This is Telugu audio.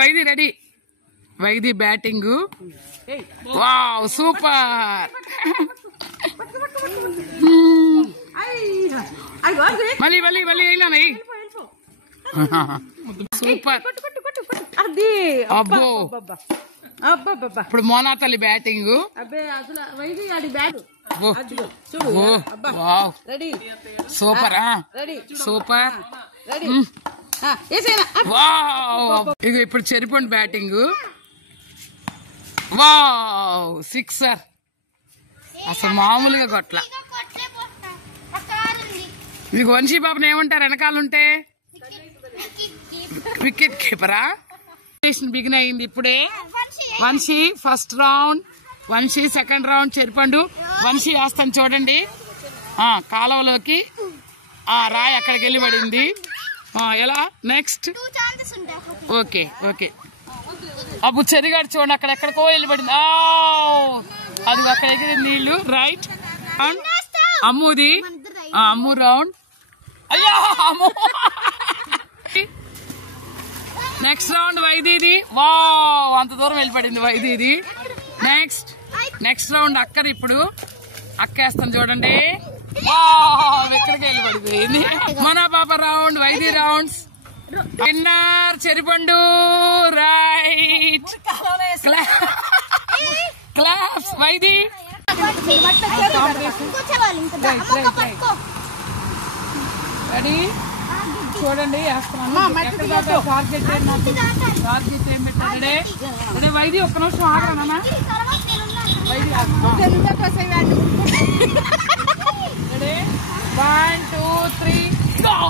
వైది రెడీ. వైది బ్యాటింగ్. Wow super. మళ్ళీ మళ్ళీ మళ్ళీ అయినా సూపర్. అబ్బో ఇప్పుడు మోనా తల్లి బ్యాటింగ్. Super super. ఇక ఇప్పుడు చెరిపండి బ్యాటింగ్. Wow sixer. అసలు మామూలుగా కొట్ల. మీకు వంశీ బాబుని ఏమంటారు వెనకాలంటే? వికెట్ కీపరా. బిగిన్ అయింది ఇప్పుడే. Vamshi first round, Vamshi second round. చెరిపండు వంశీ వేస్తాను చూడండి. కాలువలోకి రాయి అక్కడికి వెళ్ళి పడింది. ఎలా నెక్స్ట్? Okay okay. అప్పుడు చెరిగాడు చూడండి అక్కడెక్కడికో వెళ్ళిపడింది. అది అక్కడ ఎగిరి నీళ్లు. రైట్. అమ్ముది అమ్ము రౌండ్. అయ్యో అమ్ము. నెక్స్ట్ రౌండ్ వైదీది. వావ్ అంత దూరం వెళ్ళిపడింది వైదీది. నెక్స్ట్ రౌండ్ అక్కది. ఇప్పుడు అక్కేస్తాను చూడండి. వావ్ ఎక్కడికి వెళ్ళిపడింది. మన పాప రౌండ్. వైదీ రౌండ్స్. విన్నర్ చెరిపండు. రైట్. క్లాప్స్ వైదీ. రెడీ చూడండి వేస్తున్నాను. టార్గెట్ ఏం పెట్టాడే? అదే వైదీ ఒక్క నిమిషం ఆగరానా? వైదీ 1 2 3 గో.